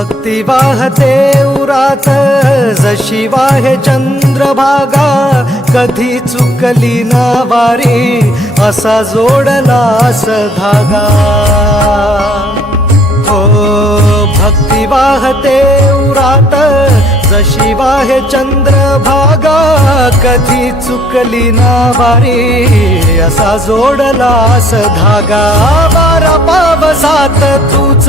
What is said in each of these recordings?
भक्ती वाहते उरात जशी वाहे चंद्रभागा कधी चुकली ना वारी असा जोडलास धागा. हो भक्ती वाहते उरात जशी वाहे चंद्रभागा कधी चुकली ना वारी असा जोडलास धागा बारा पावसात तूच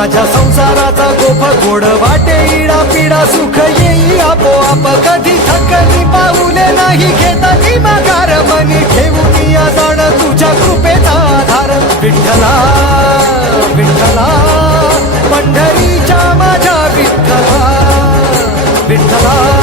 माझ्या संसाराचा गोफ गोड वाटे इडा पिडा सुख येई आपोआप कधी थकली पाऊले नाही घेता ती माघार मनी ठेवून या जाण तुझ्या कृपेचा आधार. विठ्ठला विठ्ठला पंढरीच्या माझ्या विठ्ठला विठ्ठला.